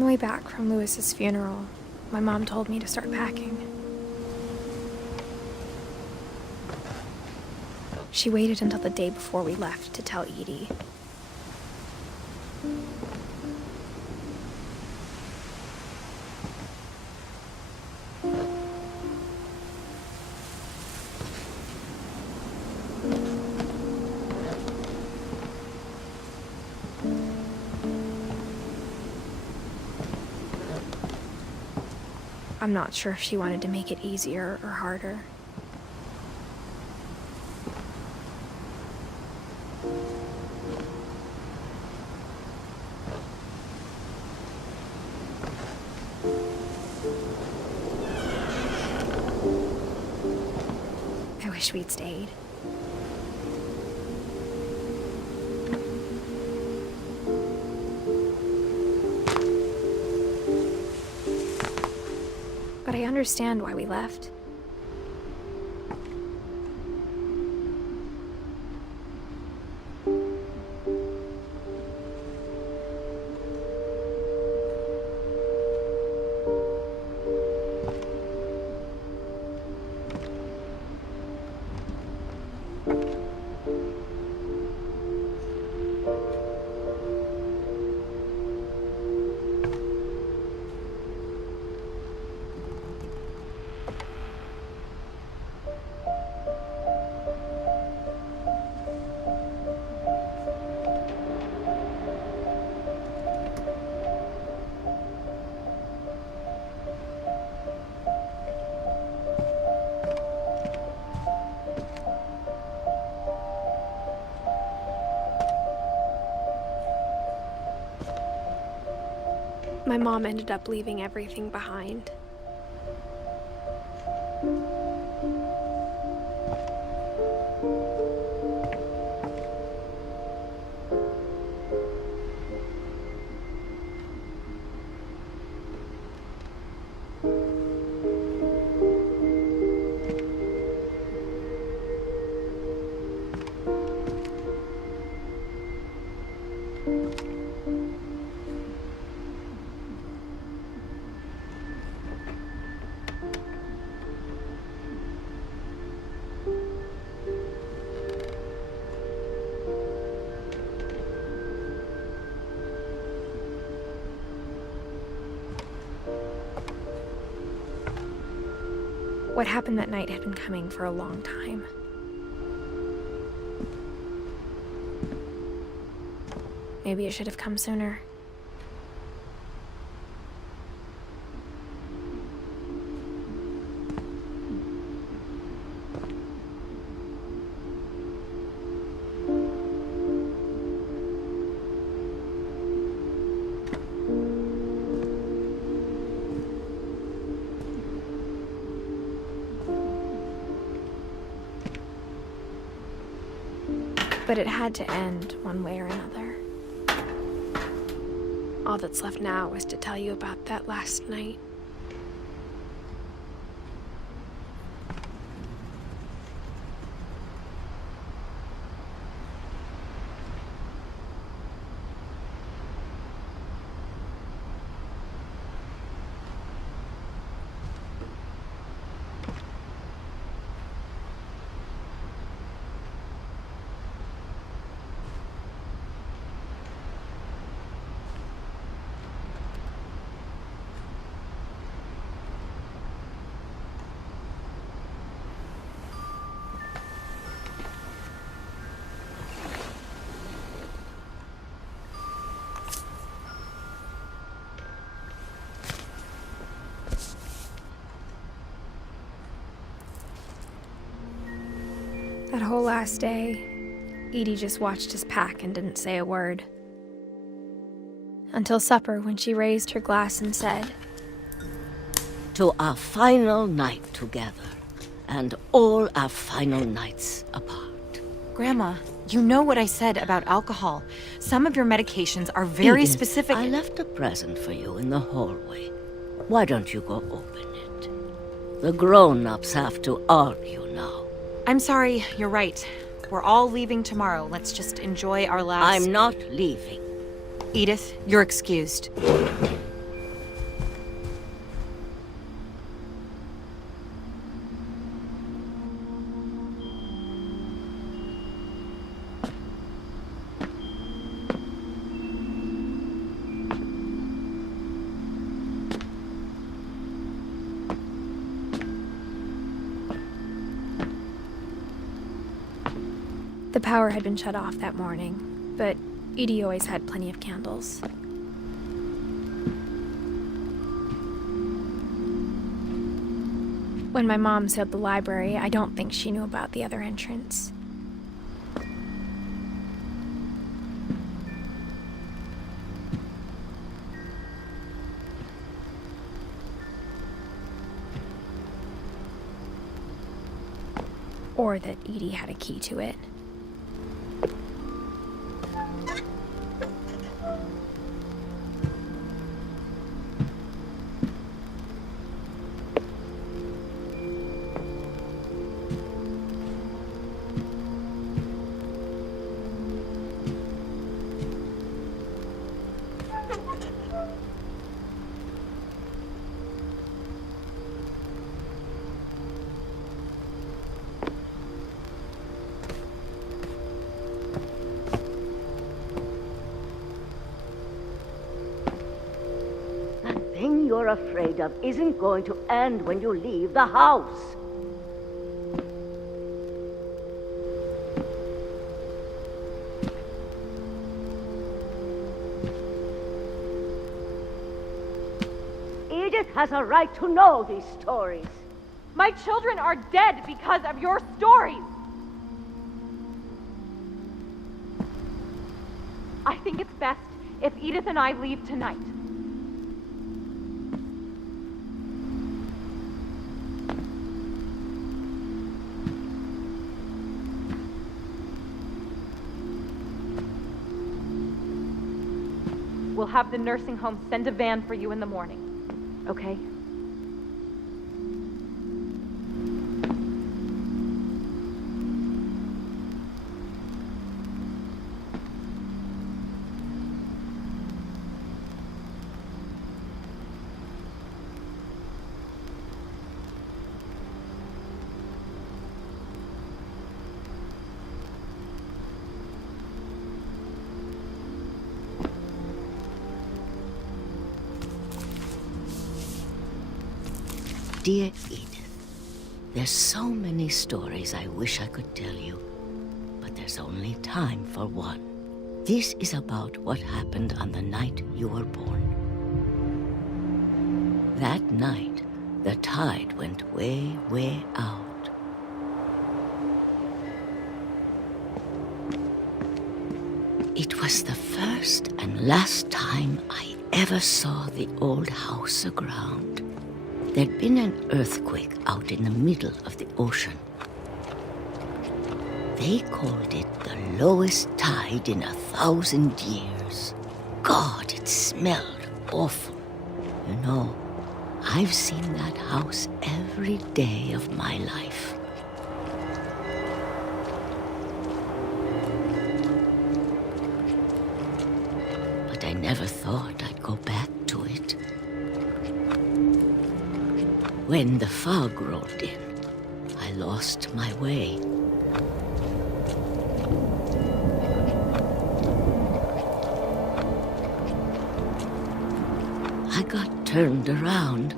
On the way back from Lewis's funeral, my mom told me to start packing. She waited until the day before we left to tell Edie. I'm not sure if she wanted to make it easier or harder. I wish we'd stayed. But I understand why we left. My mom ended up leaving everything behind. What happened that night had been coming for a long time. Maybe it should have come sooner. But it had to end one way or another. All that's left now is to tell you about that last night. That whole last day, Edie just watched us pack and didn't say a word. Until supper, when she raised her glass and said, "To our final night together, and all our final nights apart." Grandma, you know what I said about alcohol. Some of your medications are very Edith, specific. I left a present for you in the hallway. Why don't you go open it? The grown-ups have to argue now. I'm sorry, you're right. We're all leaving tomorrow. Let's just enjoy our last... I'm not leaving. Edith, you're excused. The power had been shut off that morning, but Edie always had plenty of candles. When my mom sealed the library, I don't think she knew about the other entrance. Or that Edie had a key to it. You're afraid of isn't going to end when you leave the house. Edith has a right to know these stories. My children are dead because of your stories. I think it's best if Edith and I leave tonight. We'll have the nursing home send a van for you in the morning, okay? Dear Edith, there's so many stories I wish I could tell you, but there's only time for one. This is about what happened on the night you were born. That night, the tide went way, way out. It was the first and last time I ever saw the old house aground. There'd been an earthquake out in the middle of the ocean. They called it the lowest tide in 1,000 years. God, it smelled awful. You know, I've seen that house every day of my life. But I never thought I'd go back to it. When the fog rolled in, I lost my way. I got turned around.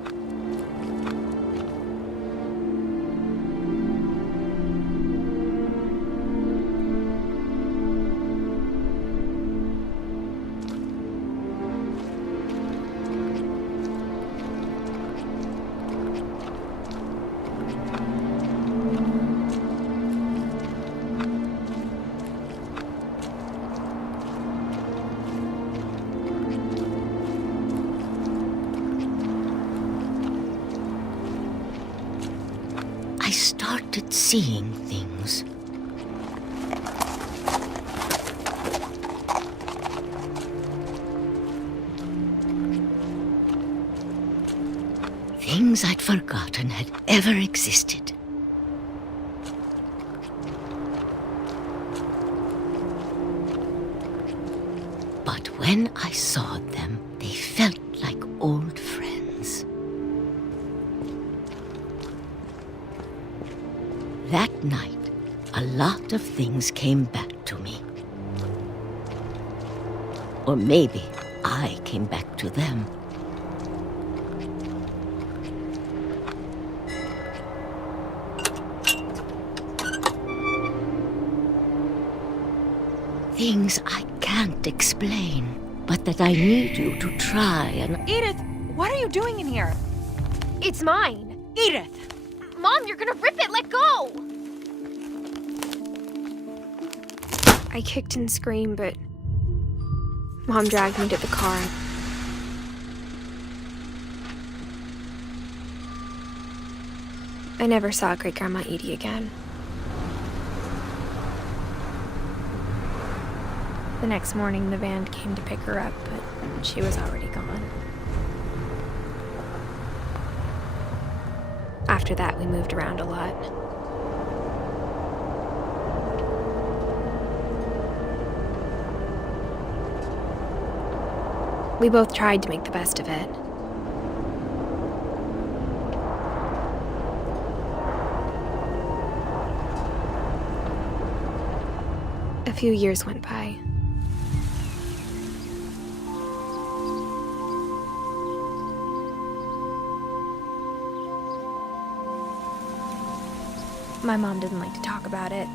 I started seeing things. Things I'd forgotten had ever existed. But when I saw them, they felt like old friends. That night, a lot of things came back to me. Or maybe I came back to them. things I can't explain, but that I need you to try and... Edith, what are you doing in here? It's mine. Edith! Mom, you're gonna rip it! Let go! I kicked and screamed, but Mom dragged me to the car. I never saw Great-Grandma Edie again. The next morning, the van came to pick her up, but she was already gone. After that, we moved around a lot. We both tried to make the best of it. A few years went by. My mom didn't like to talk about it,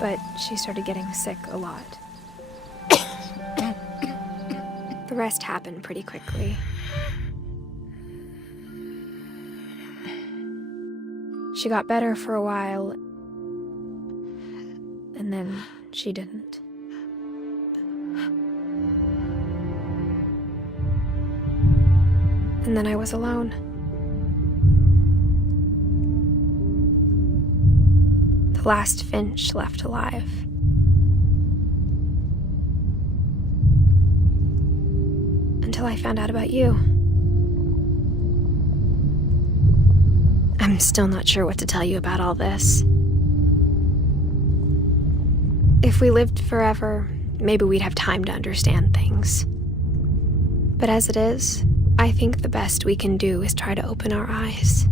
but she started getting sick a lot. The rest happened pretty quickly. She got better for a while, and then she didn't. And then I was alone. The last Finch left alive. Until I found out about you. I'm still not sure what to tell you about all this. If we lived forever, maybe we'd have time to understand things. But as it is, I think the best we can do is try to open our eyes.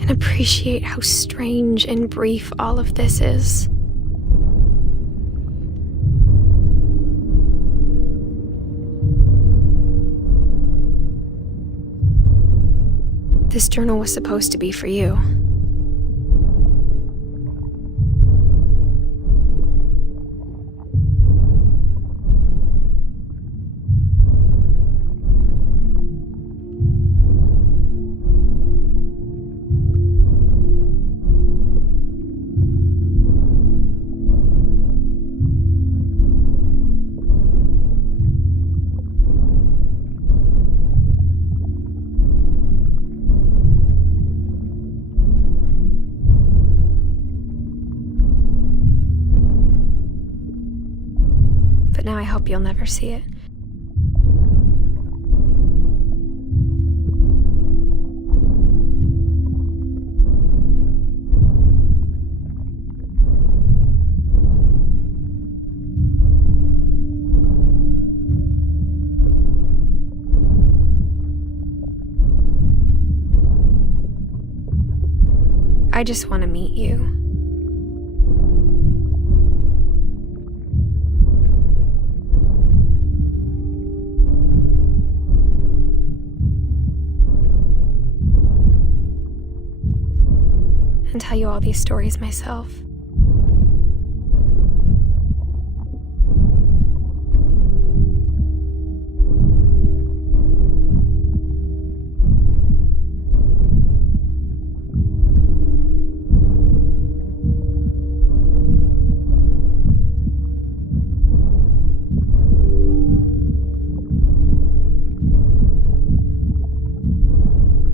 And appreciate how strange and brief all of this is. This journal was supposed to be for you. But now I hope you'll never see it. I just want to meet you. And tell you all these stories myself.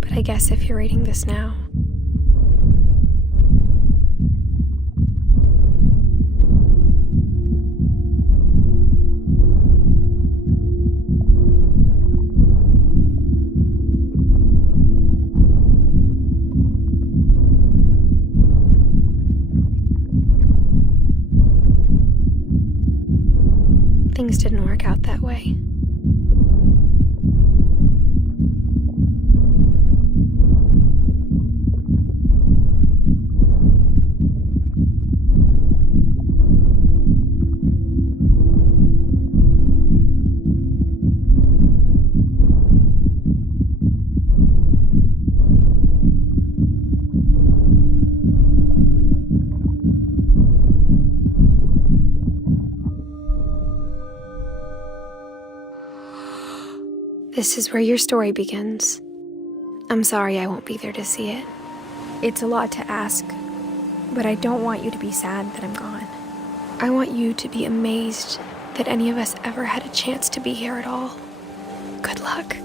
But I guess if you're reading this now, things didn't work out that way. This is where your story begins. I'm sorry I won't be there to see it. It's a lot to ask, but I don't want you to be sad that I'm gone. I want you to be amazed that any of us ever had a chance to be here at all. Good luck.